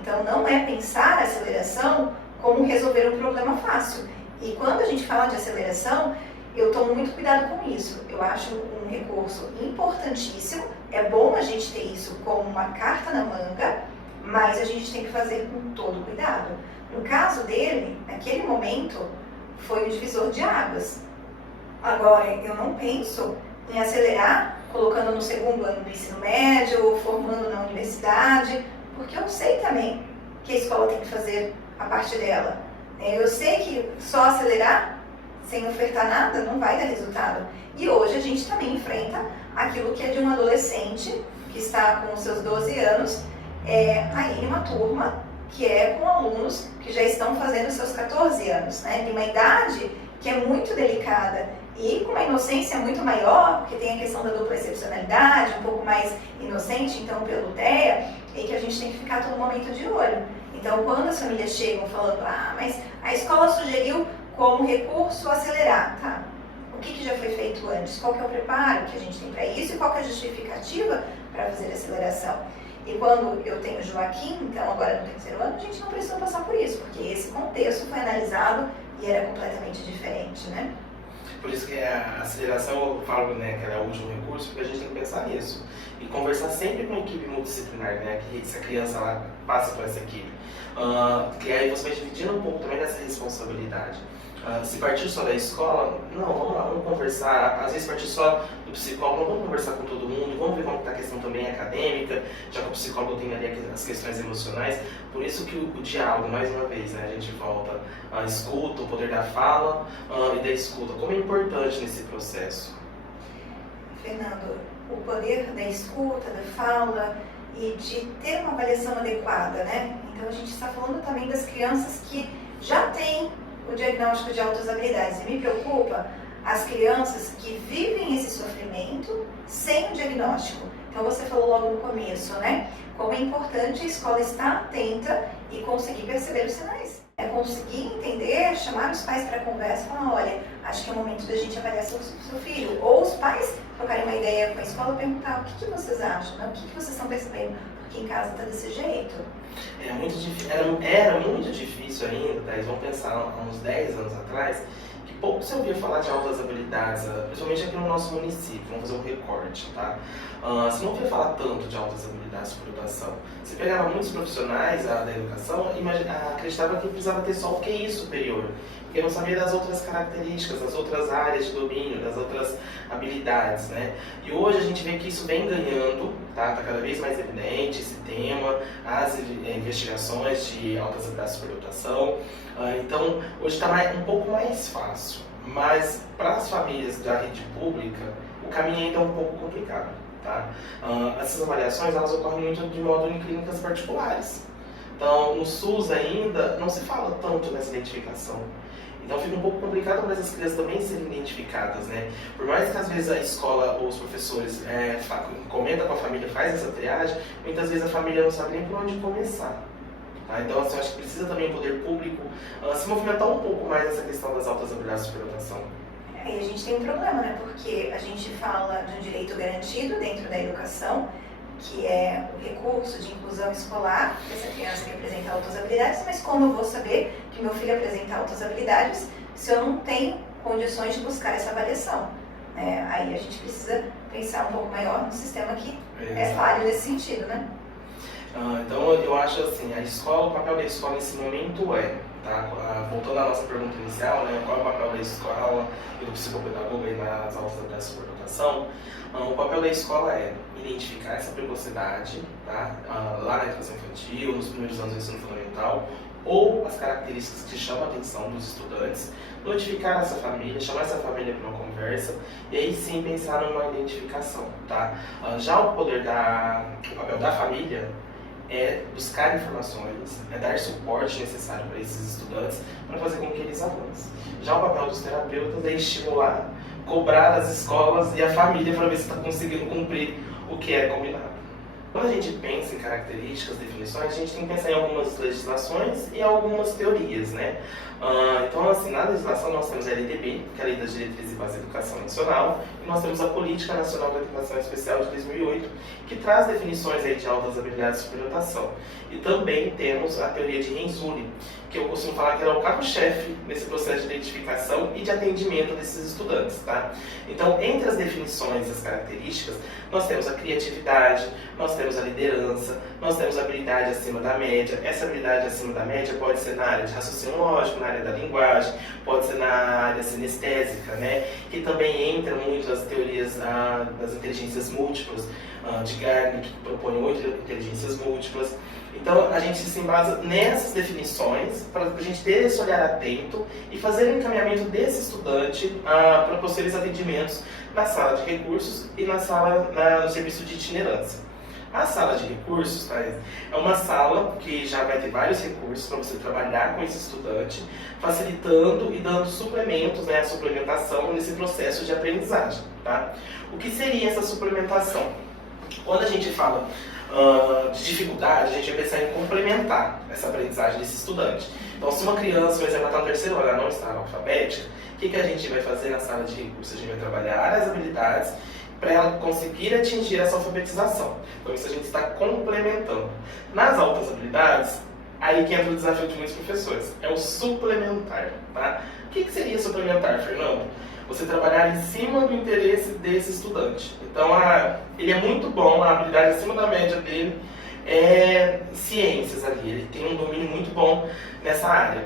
Então, não é pensar a aceleração como resolver um problema fácil. E quando a gente fala de aceleração, eu tomo muito cuidado com isso. Eu acho um recurso importantíssimo. É bom a gente ter isso como uma carta na manga, mas a gente tem que fazer com todo cuidado. No caso dele, naquele momento, foi um divisor de águas. Agora, eu não penso em acelerar, colocando no segundo ano do ensino médio, formando na universidade, porque eu sei também que a escola tem que fazer a parte dela. Eu sei que só acelerar, sem ofertar nada, não vai dar resultado. E hoje a gente também enfrenta aquilo que é de um adolescente que está com os seus 12 anos, aí em uma turma que é com alunos que já estão fazendo os seus 14 anos, né? De uma idade que é muito delicada e com uma inocência muito maior, porque tem a questão da dupla excepcionalidade, um pouco mais inocente, então, pelo TEA, e que a gente tem que ficar todo momento de olho. Então, quando as famílias chegam falando, mas a escola sugeriu como recurso acelerar, tá? O que já foi feito antes? Qual que é o preparo que a gente tem para isso e qual que é a justificativa para fazer a aceleração? E quando eu tenho Joaquim, então agora no terceiro ano, a gente não precisa passar por isso, porque esse contexto foi analisado e era completamente diferente, né? Por isso que a aceleração, eu falo, né, que ela é o último recurso, porque a gente tem que pensar nisso. E conversar sempre com a equipe multidisciplinar, né, que se a criança lá passa por essa equipe. Que aí você vai dividindo um pouco também dessa responsabilidade. Se partir só da escola, não, vamos lá, vamos conversar. Às vezes partir só do psicólogo, vamos conversar com todo mundo, vamos ver como está a questão também acadêmica, já que o psicólogo tem ali as questões emocionais. Por isso que o diálogo, mais uma vez, né, a gente volta à escuta, o poder da fala e da escuta. Como é importante nesse processo? Fernando, o poder da escuta, da fala e de ter uma avaliação adequada, né? Então a gente está falando também das crianças que já têm o diagnóstico de altas habilidades. E me preocupa as crianças que vivem esse sofrimento sem o diagnóstico. Então você falou logo no começo, né? Como é importante a escola estar atenta e conseguir perceber os sinais. É conseguir entender, chamar os pais para a conversa e falar, olha, acho que é o momento da gente avaliar seu filho. Ou os pais trocarem uma ideia com a escola e perguntar, o que vocês acham? Né? O que vocês estão percebendo? Porque em casa está desse jeito. Era muito difícil ainda, Thaís, vamos pensar há uns 10 anos atrás, que pouco se ouvia falar de altas habilidades, principalmente aqui no nosso município, vamos fazer um recorte, tá? Você não ouvia falar tanto de altas habilidades por educação. Você pegava muitos profissionais da educação e acreditava que precisava ter só o QI superior, porque não sabia das outras características, das outras áreas de domínio, das outras habilidades, né? E hoje a gente vê que isso vem ganhando, tá? Tá cada vez mais evidente esse tema, as investigações de altas habilidades por educação. Então, hoje está um pouco mais fácil, mas para as famílias da rede pública, o caminho ainda é um pouco complicado, tá? Essas avaliações, elas ocorrem muito de modo em clínicas particulares. Então, no SUS ainda, não se fala tanto nessa identificação. Então fica um pouco complicado para essas crianças também serem identificadas, né? Por mais que às vezes a escola ou os professores comentam com a família, faz essa triagem, muitas vezes a família não sabe nem por onde começar. Tá? Então assim, eu acho que precisa também o poder público se movimentar um pouco mais nessa questão das altas habilidades de superdotação. E a gente tem um problema, né? Porque a gente fala de um direito garantido dentro da educação, que é o recurso de inclusão escolar, dessa criança que apresenta altas habilidades, mas como eu vou saber que meu filho apresenta altas habilidades se eu não tenho condições de buscar essa avaliação? Aí a gente precisa pensar um pouco maior no sistema que é falho nesse sentido, né? Então eu acho assim, o papel da escola nesse momento tá? Voltando à nossa pergunta inicial, né, qual é o papel da escola e do psicopedagogo nas aulas da superdotação? O papel da escola é identificar essa precocidade, tá? Lá na educação infantil, nos primeiros anos do ensino fundamental, ou as características que chamam a atenção dos estudantes, notificar essa família, chamar essa família para uma conversa e aí sim pensar numa identificação, tá? Já o papel da família é buscar informações, é dar suporte necessário para esses estudantes para fazer com que eles avancem. Já o papel dos terapeutas é estimular, cobrar as escolas e a família para ver se está conseguindo cumprir o que é combinado. Quando a gente pensa em características, definições, a gente tem que pensar em algumas legislações e algumas teorias, né? Então, assim, na legislação nós temos a LDB, que é a Lei das Diretrizes e Bases da Educação Nacional, e nós temos a Política Nacional da Educação Especial de 2008, que traz definições aí de altas habilidades de superdotação. E também temos a teoria de Renzulli, que eu costumo falar que ela é o carro-chefe nesse processo de identificação e de atendimento desses estudantes, tá? Então, entre as definições e as características, nós temos a criatividade, nós temos a liderança, nós temos a habilidade acima da média. Essa habilidade acima da média pode ser na área de raciocínio lógico, na área da linguagem, pode ser na área sinestésica, né? Que também entra muito as teorias das inteligências múltiplas, de Gardner, que propõe 8 inteligências múltiplas. Então, a gente se embasa nessas definições para a gente ter esse olhar atento e fazer o encaminhamento desse estudante para possíveis atendimentos na sala de recursos e no serviço de itinerância. A sala de recursos, Thaís, é uma sala que já vai ter vários recursos para você trabalhar com esse estudante, facilitando e dando suplementos, né, a suplementação nesse processo de aprendizagem. Tá? O que seria essa suplementação? Quando a gente fala de dificuldade, a gente vai pensar em complementar essa aprendizagem desse estudante. Então, se uma criança, por exemplo, está no terceiro ano, ela não está analfabética, o que a gente vai fazer na sala de recursos? A gente vai trabalhar as habilidades para ela conseguir atingir essa alfabetização. Então, isso a gente está complementando. Nas altas habilidades, aí que entra o desafio de muitos professores, é o suplementar. Tá? O que seria suplementar, Fernando? Você trabalhar em cima do interesse desse estudante. Então, ele é muito bom, a habilidade acima da média dele é ciências ali, ele tem um domínio muito bom nessa área.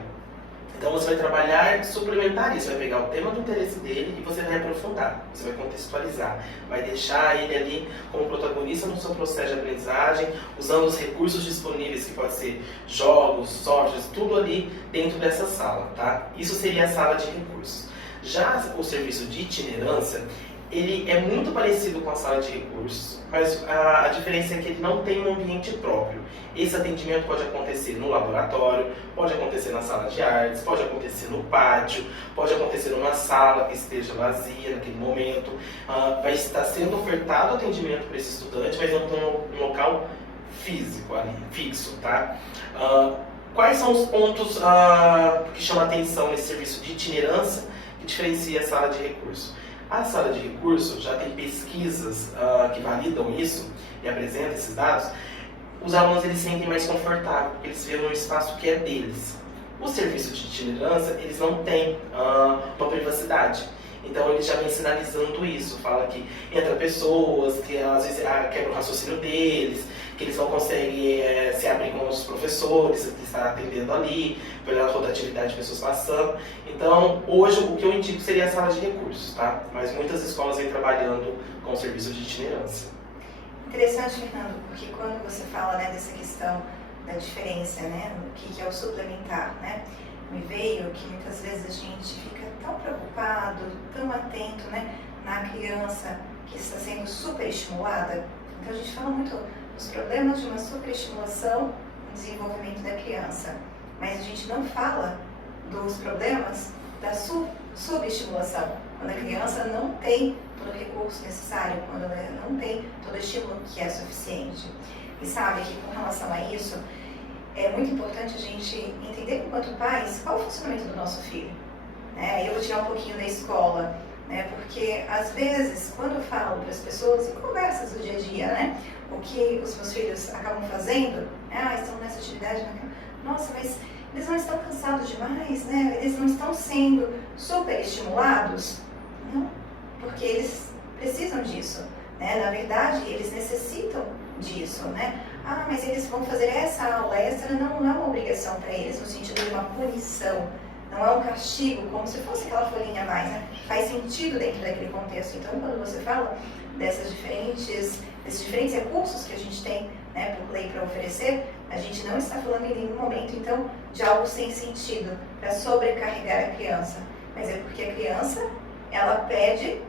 Então, você vai trabalhar e suplementar isso, vai pegar o tema do interesse dele e você vai aprofundar, você vai contextualizar, vai deixar ele ali como protagonista no seu processo de aprendizagem, usando os recursos disponíveis, que pode ser jogos, softwares, tudo ali dentro dessa sala, tá? Isso seria a sala de recursos. Já o serviço de itinerância, ele é muito parecido com a sala de recursos, mas a diferença é que ele não tem um ambiente próprio. Esse atendimento pode acontecer no laboratório, pode acontecer na sala de artes, pode acontecer no pátio, pode acontecer numa sala que esteja vazia naquele momento. Vai estar sendo ofertado atendimento para esse estudante, mas não tem um local físico ali, fixo, tá? Quais são os pontos que chamam a atenção nesse serviço de itinerância que diferencia a sala de recurso? A sala de recurso já tem pesquisas que validam isso e apresentam esses dados. Os alunos eles se sentem mais confortáveis, porque eles vêem um espaço que é deles. O serviço de itinerância, eles não têm uma privacidade. Então ele já vem sinalizando isso, fala que entra pessoas, que às vezes quebra o raciocínio deles, que eles não conseguem se abrir com os professores que estão atendendo ali, pela rotatividade de pessoas passando. Então, hoje o que eu indico seria a sala de recursos, tá? Mas muitas escolas vêm trabalhando com o serviço de itinerância. Interessante, Fernando, porque quando você fala, né, dessa questão da diferença, né, o que é o suplementar, né, me veio que muitas vezes a gente fica tão preocupado, tão atento, né, na criança que está sendo superestimulada. Então a gente fala muito dos problemas de uma superestimulação no desenvolvimento da criança, mas a gente não fala dos problemas da subestimulação, quando a criança não tem todo o recurso necessário, quando ela não tem todo o estímulo que é suficiente. E sabe que com relação a isso, é muito importante a gente entender, enquanto pais, qual é o funcionamento do nosso filho. Eu vou tirar um pouquinho da escola, né? Porque às vezes, quando eu falo para as pessoas em conversas do dia a dia, né, o que os meus filhos acabam fazendo, estão nessa atividade, nossa, mas eles não estão cansados demais, né? Eles não estão sendo super estimulados? Não, porque eles precisam disso. né? Na verdade, eles necessitam disso, né? Ah, mas eles vão fazer essa aula extra, não é uma obrigação para eles, no sentido de uma punição, não é um castigo, como se fosse aquela folhinha a mais, né? Faz sentido dentro daquele contexto. Então, quando você fala desses diferentes recursos que a gente tem, né, por lei para oferecer, a gente não está falando em nenhum momento, então, de algo sem sentido, para sobrecarregar a criança, mas é porque a criança, ela pede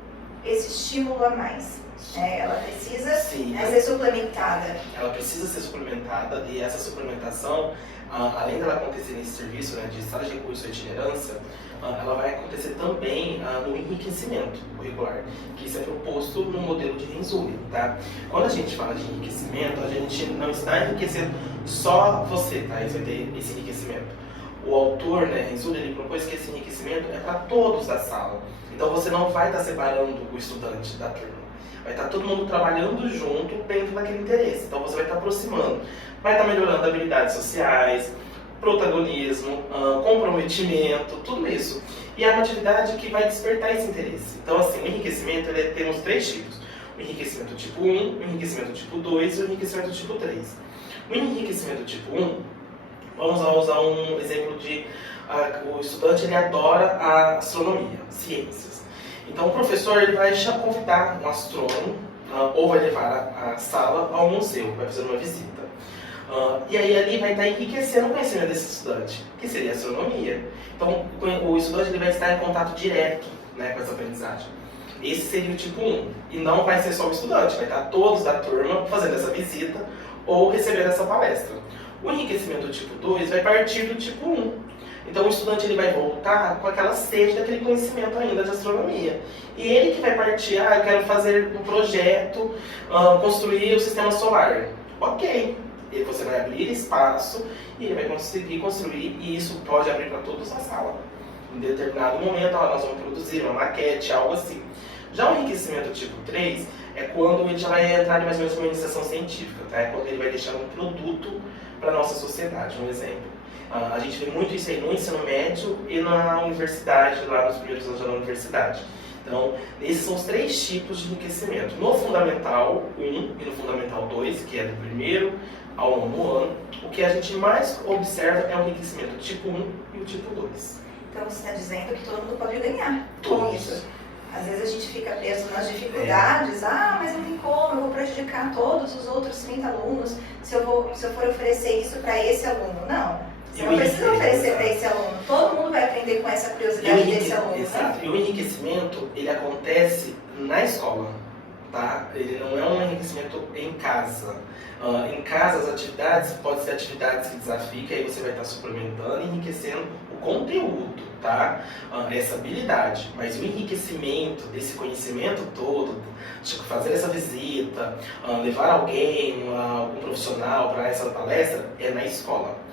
esse estímulo a mais. Ela precisa ser suplementada. Ela precisa ser suplementada, e essa suplementação, além dela acontecer nesse serviço, né, de sala de recurso e itinerância, ela vai acontecer também no enriquecimento curricular, que isso é proposto no modelo de Renzulli, tá? Quando a gente fala de enriquecimento, a gente não está enriquecendo só você, tá? Isso vai ter esse enriquecimento. O autor, né, Renzulli, ele propôs que esse enriquecimento é para todos da sala. Então você não vai estar separando o estudante da turma. Vai estar todo mundo trabalhando junto dentro daquele interesse. Então você vai estar aproximando. Vai estar melhorando habilidades sociais, protagonismo, comprometimento, tudo isso. E é uma atividade que vai despertar esse interesse. Então, assim, o enriquecimento, temos 3 tipos. O enriquecimento tipo 1, o enriquecimento tipo 2 e o enriquecimento tipo 3. O enriquecimento tipo 1, vamos usar um exemplo de... o estudante, ele adora a astronomia, ciências. Então, o professor, ele vai convidar um astrônomo, ou vai levar a sala ao museu, vai fazer uma visita. E aí ali vai estar enriquecendo o conhecimento desse estudante, que seria a astronomia. Então o estudante, ele vai estar em contato direto, né, com essa aprendizagem. Esse seria o tipo 1. E não vai ser só o estudante, vai estar todos da turma fazendo essa visita ou recebendo essa palestra. O enriquecimento do tipo 2 vai partir do tipo 1. Então o estudante, ele vai voltar com aquela sede daquele conhecimento ainda de astronomia. E ele que vai partir, eu quero fazer um projeto, construir o sistema solar. Ok. E você vai abrir espaço e ele vai conseguir construir, e isso pode abrir para todos na sala. Em determinado momento, nós vamos produzir uma maquete, algo assim. Já o enriquecimento tipo 3 é quando ele já vai entrar em mais ou menos uma iniciação científica, tá? É quando ele vai deixar um produto para a nossa sociedade, um exemplo. A gente vê muito isso aí no ensino médio e na universidade, lá nos primeiros anos da universidade. Então, esses são os 3 tipos de enriquecimento. No Fundamental 1 e no Fundamental 2, que é do primeiro ao 9º ano, o que a gente mais observa é o enriquecimento tipo 1 e o tipo 2. Então, você está dizendo que todo mundo pode ganhar com isso. Às vezes a gente fica preso nas dificuldades, mas não tem como, eu vou prejudicar todos os outros 30 alunos se eu for oferecer isso para esse aluno. Não. Você não precisa oferecer para esse aluno. Todo mundo vai aprender com essa curiosidade desse aluno. Exato. E o enriquecimento, ele acontece na escola, tá? Ele não é um enriquecimento em casa. Em casa, as atividades podem ser atividades que desafiam, aí você vai estar suplementando e enriquecendo o conteúdo, tá? Essa habilidade. Mas o enriquecimento desse conhecimento todo, tipo, fazer essa visita, levar alguém, um profissional para essa palestra, é na escola.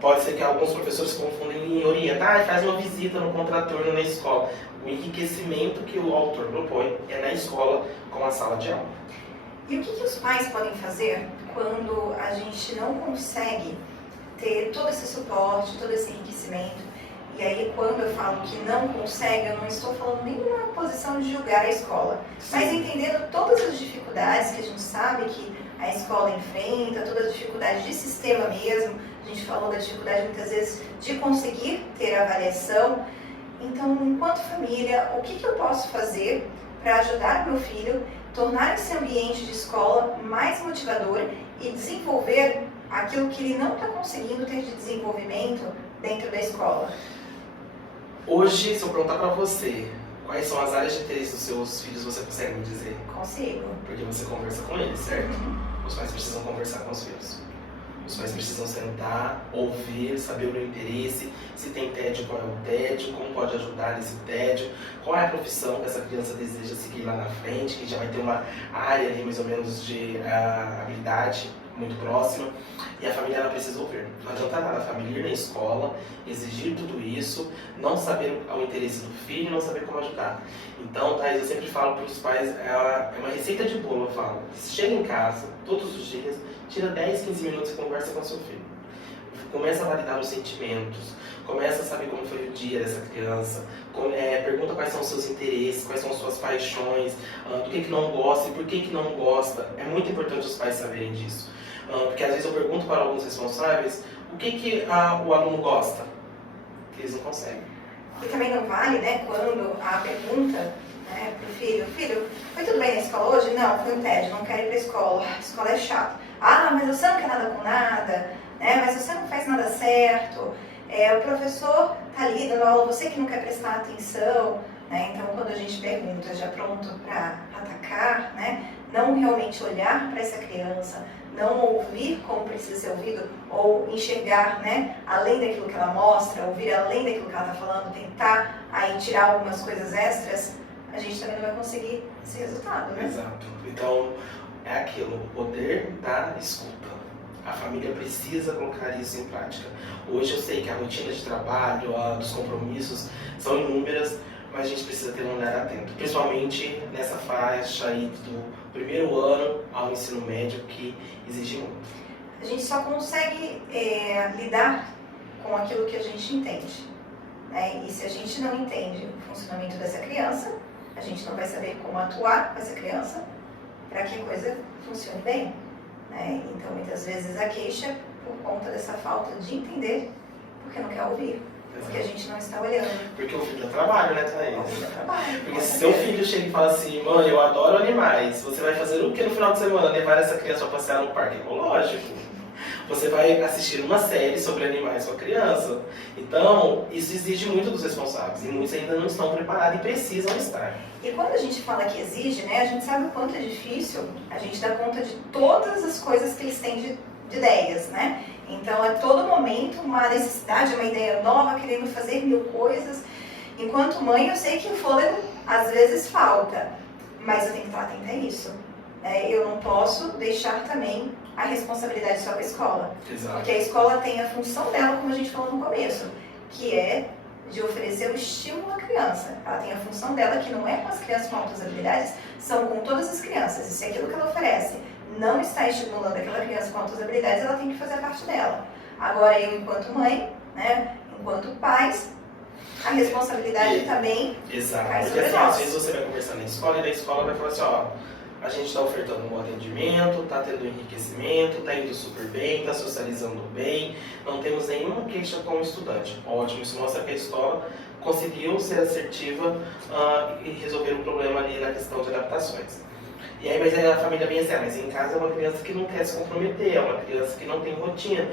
Pode ser que alguns professores confundem em orientar, faz uma visita no contraturno na escola. O enriquecimento que o autor propõe é na escola, com a sala de aula. E o que os pais podem fazer quando a gente não consegue ter todo esse suporte, todo esse enriquecimento? E aí, quando eu falo que não consegue, eu não estou falando nem numa posição de julgar a escola, mas entendendo todas as dificuldades que a gente sabe que a escola enfrenta, todas as dificuldades de sistema mesmo. A gente falou da dificuldade, muitas vezes, de conseguir ter avaliação. Então, enquanto família, o que eu posso fazer para ajudar meu filho, tornar esse ambiente de escola mais motivador e desenvolver aquilo que ele não está conseguindo ter de desenvolvimento dentro da escola? Hoje, se eu perguntar para você, quais são as áreas de interesse dos seus filhos, você consegue me dizer? Consigo. Porque você conversa com eles, certo? Os pais precisam conversar com os filhos. Os pais precisam sentar, ouvir, saber o meu interesse, se tem tédio, qual é o tédio, como pode ajudar nesse tédio, qual é a profissão que essa criança deseja seguir lá na frente, que já vai ter uma área ali mais ou menos de habilidade muito próxima. E a família, ela precisa ouvir. Não adianta nada a família ir na escola, exigir tudo isso, não saber o interesse do filho, não saber como ajudar. Então, Thaís, eu sempre falo para os pais, é uma receita de bolo, eu falo. Chega em casa, todos os dias, tira 10, 15 minutos e conversa com seu filho. começa a validar os sentimentos, começa a saber como foi o dia dessa criança, pergunta quais são os seus interesses, quais são as suas paixões, do que não gosta e por que não gosta. É muito importante os pais saberem disso. Porque às vezes eu pergunto para alguns responsáveis o que o aluno gosta, que eles não conseguem. E também não vale, né, quando a pergunta, né, pro filho, foi tudo bem na escola hoje? Não, foi um tédio, não quero ir pra escola, a escola é chata. Ah, mas você não quer nada com nada, né, mas você não faz nada certo, o professor tá ali dando aula, você que não quer prestar atenção, né, então quando a gente pergunta já pronto para atacar, né, não realmente olhar para essa criança, não ouvir como precisa ser ouvido, ou enxergar, né, além daquilo que ela mostra, ouvir além daquilo que ela está falando, tentar aí tirar algumas coisas extras, a gente também não vai conseguir esse resultado, né? Exato. Então, é aquilo, o poder da escuta. A família precisa colocar isso em prática. Hoje eu sei que a rotina de trabalho, dos compromissos são inúmeras, mas a gente precisa ter um olhar atento, principalmente nessa faixa aí do primeiro ano ao ensino médio, que exige muito. A gente só consegue lidar com aquilo que a gente entende, né? E se a gente não entende o funcionamento dessa criança, a gente não vai saber como atuar com essa criança para que a coisa funcione bem, né? Então, muitas vezes a queixa é por conta dessa falta de entender, porque não quer ouvir. Porque a gente não está olhando. Porque o filho é trabalho, né, Thaís? O filho é trabalho. Porque se seu filho chega e fala assim, mãe, eu adoro animais, você vai fazer o que no final de semana? Levar essa criança para passear no parque ecológico? Você vai assistir uma série sobre animais com a criança? Então, isso exige muito dos responsáveis. E muitos ainda não estão preparados e precisam estar. E quando a gente fala que exige, né, a gente sabe o quanto é difícil a gente dar conta de todas as coisas que eles têm de ideias, né? Então, a todo momento, uma necessidade, uma ideia nova, querendo fazer mil coisas. Enquanto mãe, eu sei que o fôlego, às vezes, falta. Mas eu tenho que estar atenta a isso. Eu não posso deixar também a responsabilidade só para a escola. Exato. Porque a escola tem a função dela, como a gente falou no começo, que é de oferecer o estímulo à criança. Ela tem a função dela, que não é com as crianças com altas habilidades, são com todas as crianças. E se aquilo que ela oferece não está estimulando aquela criança com altas habilidades, ela tem que fazer a parte dela. Agora, eu, enquanto mãe, né, enquanto pais, a responsabilidade também Exato. cai Porque sobre assim, nós. às vezes você vai conversar na escola e da escola vai falar assim, ó, a gente está ofertando um bom atendimento, está tendo enriquecimento, está indo super bem, está socializando bem, não temos nenhuma queixa com o estudante. Ótimo, isso mostra que a escola conseguiu ser assertiva e resolver um problema ali na questão de adaptações. E aí, mas aí a família vem assim, mas em casa é uma criança que não quer se comprometer, é uma criança que não tem rotina.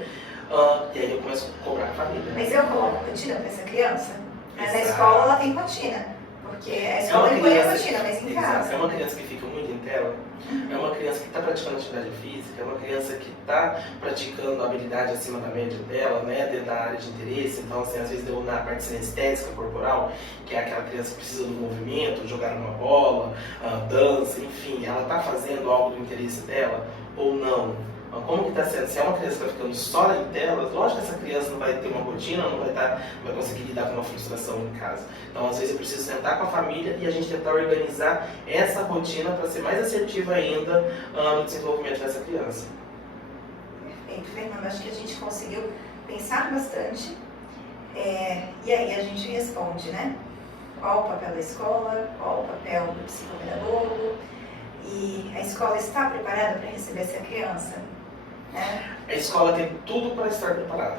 E aí eu começo a cobrar a família. Mas eu coloco rotina para essa criança? Mas na Exato. escola ela tem rotina. Porque a escola impõe a rotina, mas em casa. É uma criança que fica muito em tela, é uma criança que está praticando atividade física, é uma criança que está praticando habilidade acima da média dela, né, dentro da área de interesse. Então, assim, às vezes deu na parte sinestésica corporal, que é aquela criança que precisa do movimento, jogar uma bola, dança, enfim, ela está fazendo algo do interesse dela ou não? Como que está sendo? Se é uma criança que está ficando só em telas, lógico que essa criança não vai ter uma rotina, não vai conseguir lidar com uma frustração em casa. Então, às vezes, eu preciso sentar com a família e a gente tentar organizar essa rotina para ser mais assertiva ainda no desenvolvimento dessa criança. Perfeito, Fernando. Acho que a gente conseguiu pensar bastante. E aí a gente responde, né? Qual o papel da escola, qual o papel do psicopedagogo, e a escola está preparada para receber essa criança? A escola tem tudo para estar preparada.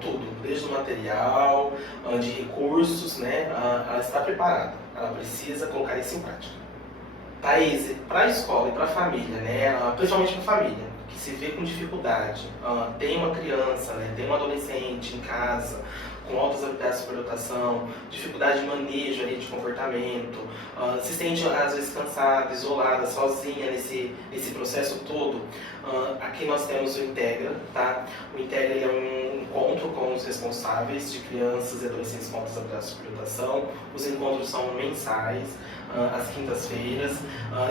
Tudo, desde o material, de recursos, né? Ela está preparada. Ela precisa colocar isso em prática. Thaís, para a escola e para a família, né? Principalmente para a família, que se vê com dificuldade, tem uma criança, né? Tem um adolescente em casa, com altas habilidades de superdotação, dificuldade de manejo ali, de comportamento, se sente às vezes cansada, isolada, sozinha nesse processo todo. Aqui nós temos o Integra, tá? O Integra é um encontro com os responsáveis de crianças e adolescentes com altas habilidades de superdotação. Os encontros são mensais, às quintas-feiras,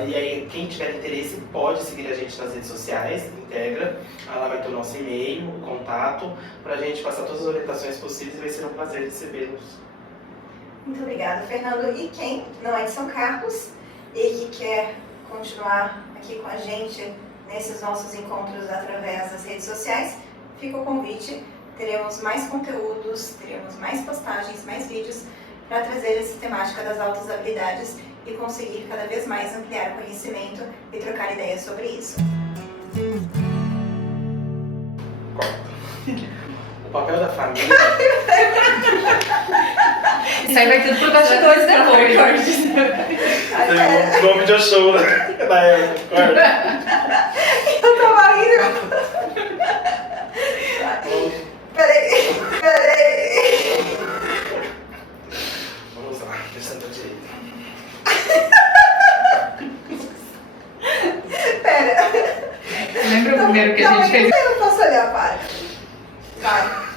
e aí quem tiver interesse pode seguir a gente nas redes sociais, Integra, lá vai ter o nosso e-mail, o contato, para a gente passar todas as orientações possíveis e vai ser um prazer recebê-los. Muito obrigada, Fernando. E quem não é de São Carlos e que quer continuar aqui com a gente nesses nossos encontros através das redes sociais, fica o convite. Teremos mais conteúdos, teremos mais postagens, mais vídeos para trazer essa temática das altas habilidades e conseguir cada vez mais ampliar o conhecimento e trocar ideias sobre isso. O papel da família. Isso aí vai tudo por bastidores depois. Tem o nome de show, né? Da época. Eu tava rindo. Peraí. Vamos lá, pensando direito. Pera. Lembra o primeiro que a gente fez? Eu não posso olhar, para. Vai.